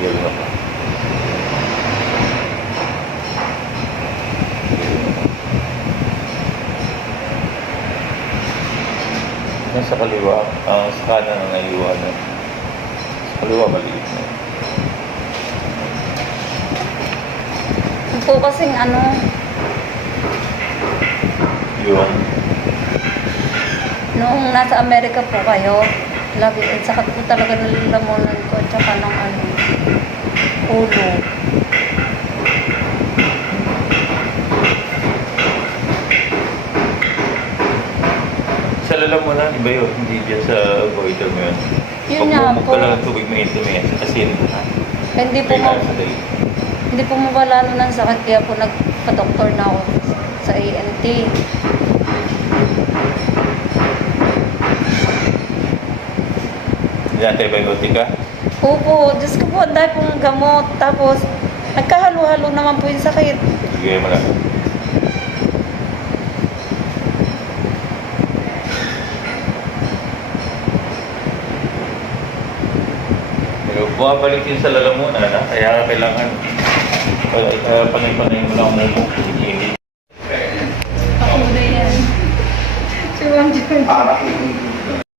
Galing ako. Nasa kaliwa, sa kanan ang naiiwanan. Sa kaliwa, maliit na. Yung po kasing ano, Yung, nung nasa Amerika po kayo, lagi, sakit po talaga nalalamunan ko at saka ng ano, ulo. sa lalamunan, iba yun. Hindi dyan sa goiter mo yun. Yun nga Pag po. ka lang ng tubig, mainit na may asin. Hindi po, hindi po mawala nun ng sakit, kaya po nagpa-doktor na ako sa ANT. Hindi natin antibiotic ka? Opo, Diyos ko po, ang dahil pong gamot. Tapos, nagkahalo-halo naman po yung sakit. Bigay mo lang. Pero bumabalik yun sa lalamunan, ha? Kaya kailangan panay-panay mo lang mo hindi. Ako na yan. Si Ma'am Jun.